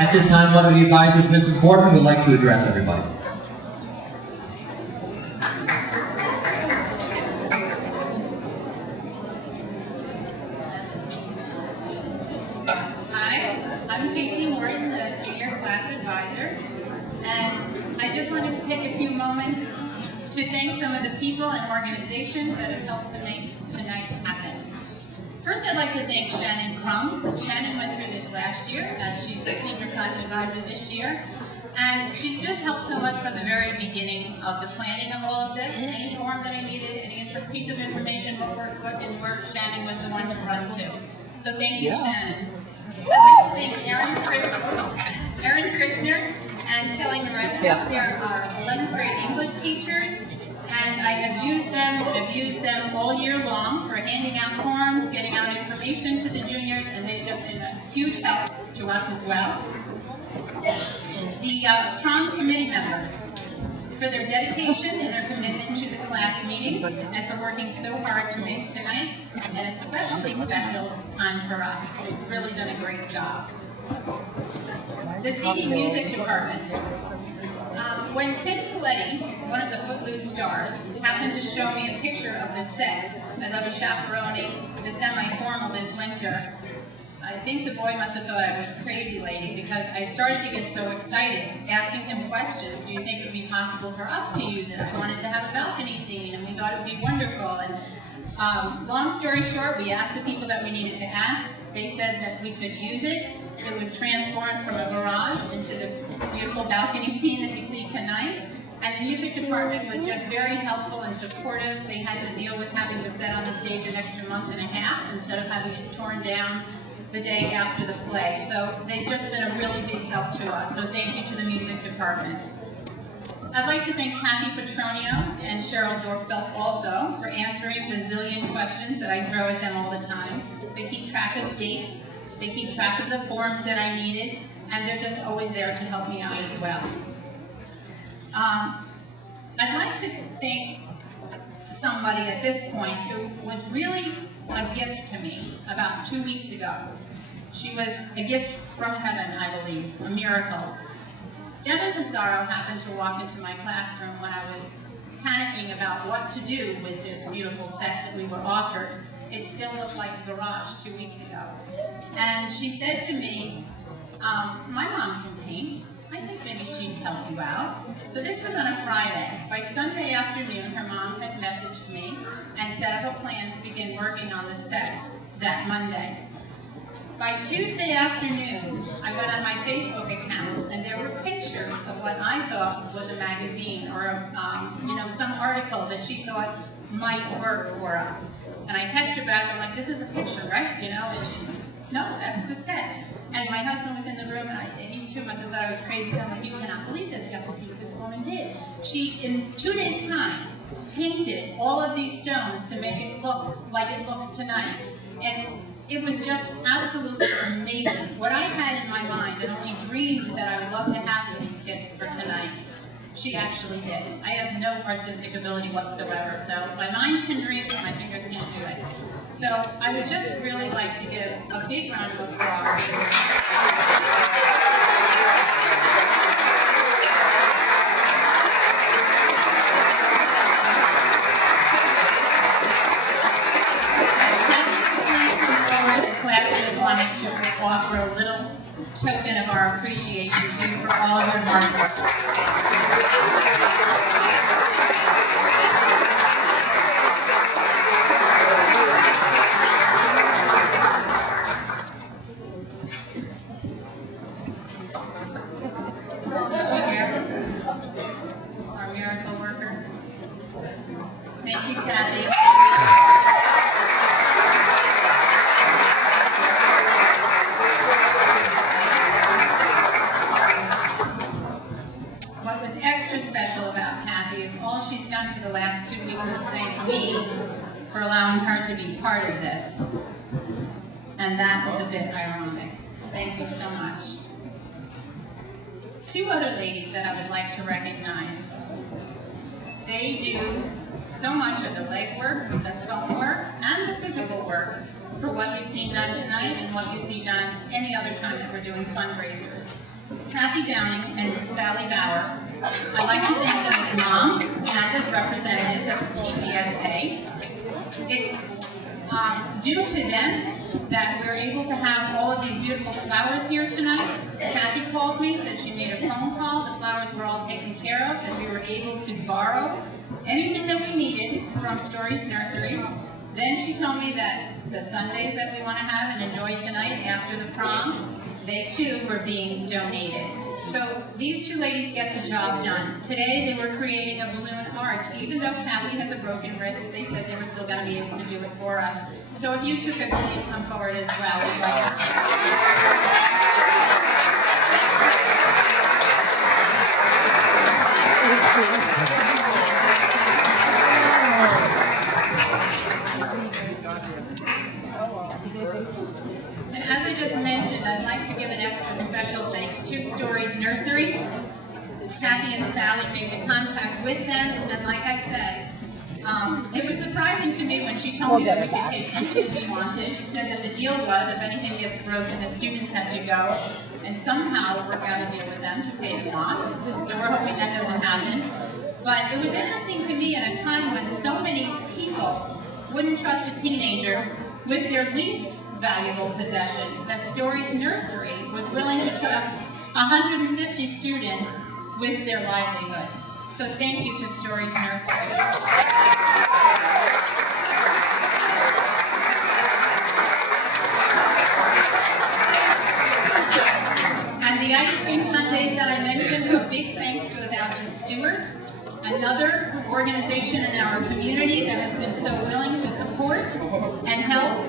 At this time, one of the advisors, Mrs. Morgan, would like to address everybody. I'm Casey Morton, the junior class advisor, and I just wanted to take a few moments to thank some of the people and organizations that have helped to make tonight happen. First, I'd like to thank Shannon Prom. Shannon went through this last year, as she's the senior class advisor this year, and she's just helped so much from the very beginning of the planning of all of this. Any form that I needed, any piece of information, what worked, what didn't work, Shannon was the one to run to. So thank you, Shannon. I'd like to thank Erin Christner and Kelly Maresca. They're our 11th grade English teachers, and I have used them and abused them all year long for handing out forms, getting out information to the juniors, and they've just been a huge help to us as well. The Prom committee members, for their dedication and their commitment to the class meetings, and for working so hard to make tonight an especially special time for us. They've really done a great job. The CD Music Department. When Tim Coletti, one of the Footloose stars, happened to show me a picture of the set as I was chaperoning the semi-formal this winter, I think the boy must have thought I was crazy lady, because I started to get so excited, asking him questions. Do you think it would be possible for us to use it? I wanted to have a balcony scene, and we thought it would be wonderful. And long story short, we asked the people that we needed to ask. They said that we could use it. It was transformed from a garage into the beautiful balcony scene that you see tonight. And the music department was just very helpful and supportive. They had to deal with having the set on the stage an extra month and a half instead of having it torn down the day after the play. So they've just been a really big help to us. So thank you to the music department. I'd like to thank Kathy Petronio and Cheryl Dorfelt also for answering the zillion questions that I throw at them all the time. They keep track of dates, they keep track of the forms that I needed, and they're just always there to help me out as well. I'd like to thank somebody at this point who was really a gift to me about 2 weeks ago. She was a gift from heaven, I believe, a miracle. Devin Pizarro happened to walk into my classroom when I was panicking about what to do with this beautiful set that we were offered. It still looked like a garage 2 weeks ago. And she said to me, my mom can paint. I think maybe she'd help you out. So this was on a Friday. By Sunday afternoon, her mom had messaged me and set up a plan to begin working on the set that Monday. By Tuesday afternoon, I went on my Facebook account, and there were pictures of what I thought was a magazine or some article that she thought might work for us. And I texted her back. I'm like, "This is a picture, right?" And she said, "No, that's the set." And my husband was in the room, and he too must have thought I was crazy. I'm like, "You cannot believe this. You have to see what this woman did." She, in 2 days' time, painted all of these stones to make it look like it looks tonight. And it was just absolutely amazing. What I had in my mind and only dreamed that I would love to have for these kids for tonight, she actually did. I have no artistic ability whatsoever, so my mind can dream, but my fingers can't do it. So I would just really like to give a big round of applause. Wanted to offer a little token of our appreciation to you for all of your hard work. Our miracle worker. Thank you, Kathy. For the last 2 weeks is thank me for allowing her to be part of this. And that is a bit ironic. Thank you so much. 2 other ladies that I would like to recognize. They do so much of the legwork, the thought work, and the physical work for what you've seen done tonight and what you see done any other time that we're doing fundraisers. Kathy Downing and Sally Bauer. I'd like to thank them as moms and as representatives of the PTSA. It's due to them that we're able to have all of these beautiful flowers here tonight. Kathy called me, said she made a phone call. The flowers were all taken care of, that we were able to borrow anything that we needed from Stories Nursery. Then she told me that the Sundays that we want to have and enjoy tonight after the prom, they too were being donated. So these two ladies get the job done. Today they were creating a balloon arch. Even though Kathy has a broken wrist, they said they were still going to be able to do it for us. So if you two could please come forward as well. We'd like to thank And as I just mentioned, I'd like to give an extra special thanks to Stories Nursery. Kathy and Sally made the contact with them, and like I said, it was surprising to me when she told me that we could take anything we wanted. She said that the deal was if anything gets broken, the students have to go and somehow work out a deal with them to pay them off. So we're hoping that doesn't happen. But it was interesting to me at a time when so many people wouldn't trust a teenager with their least valuable possession, that Stories Nursery was willing to trust 150 students with their livelihood. So thank you to Stories Nursery. And the ice cream sundaes that I mentioned, a big thanks goes out to Stewart's, another organization in our community that has been so willing to support and help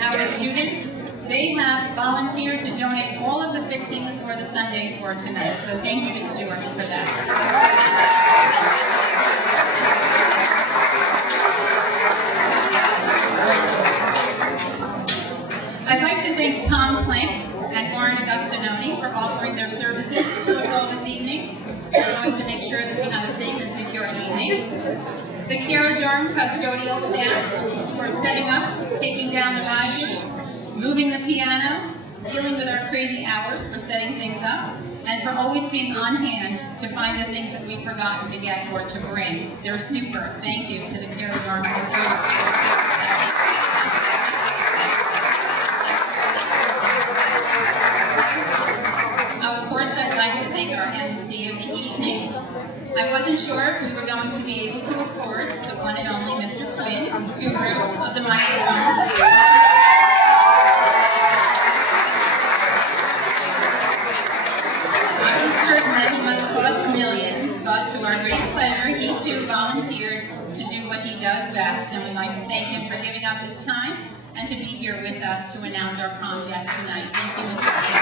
our students. They have volunteered to donate all of the fixings for the sundaes for tonight. So thank you to Stewart's for that. I'd like to thank Tom Plank and Warren Agustinoni for offering their services to us all this evening. We're going to make sure that we have a safe and secure evening. The Kara Durham custodial staff for setting up, taking down the risers, moving the piano, dealing with our crazy hours for setting things up, and for always being on hand to find the things that we've forgotten to get or to bring. They're super. Thank you to the Kara Durham custodial staff. Of course, I'd like to thank our MC of the evening. I wasn't sure if we were going to be able to afford the one and only Mr. Quinn, guru of the microphone. I'm certain that he must cost millions, but to our great pleasure, he too volunteered to do what he does best, and we'd like to thank him for giving up his time and to be here with us to announce our prom guest tonight. Thank you, Mr. Quinn.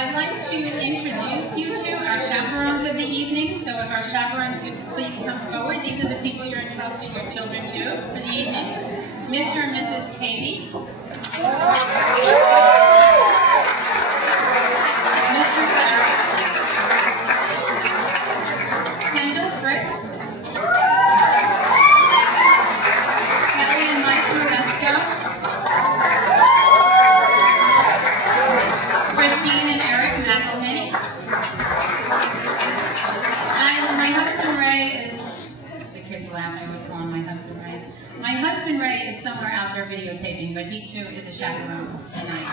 I'd like to introduce you to our chaperones of the evening. So if our chaperones could please come forward. These are the people you're entrusting your children to for the evening. Mr. and Mrs. Tavy. Mr. Barrett. Kendall Fritz. Kelly and Mike Moresco. Christine and Eric McElhenney. And my husband Ray is, the kids laugh, I was calling my husband Ray. My husband Ray is somewhere out there videotaping, but he too is a chaperone tonight.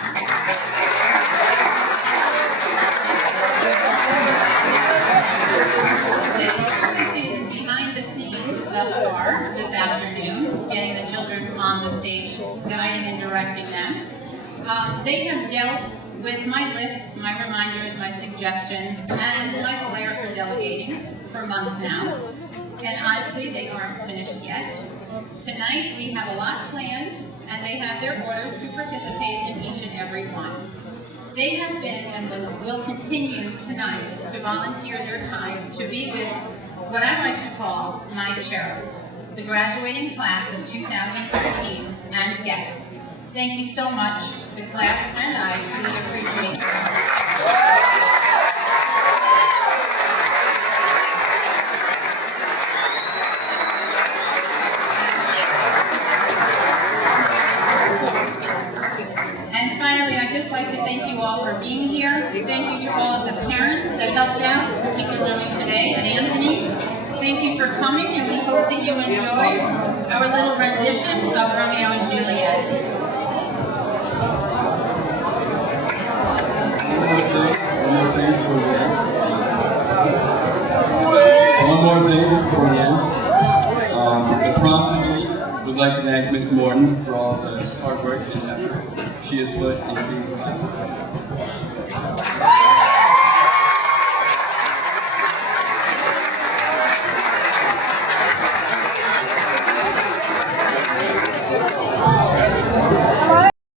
This is behind the scenes thus far this afternoon, getting the children on the stage, guiding and directing them. They have dealt with my lists, my reminders, my suggestions, and my flair for delegating for months now. And honestly, they aren't finished yet. Tonight, we have a lot planned, and they have their orders to participate in each and every one. They have been and will continue tonight to volunteer their time to be with what I like to call my cherubs, the graduating class of 2013 and guests. Thank you so much. The class and I really appreciate it. helped out, particularly today at Anthony's. Thank you for coming, and we hope that you enjoy our little rendition of Romeo and Juliet. One more thing before the end. The prom committee would like to thank Ms. Morton for all the hard work and effort she has put into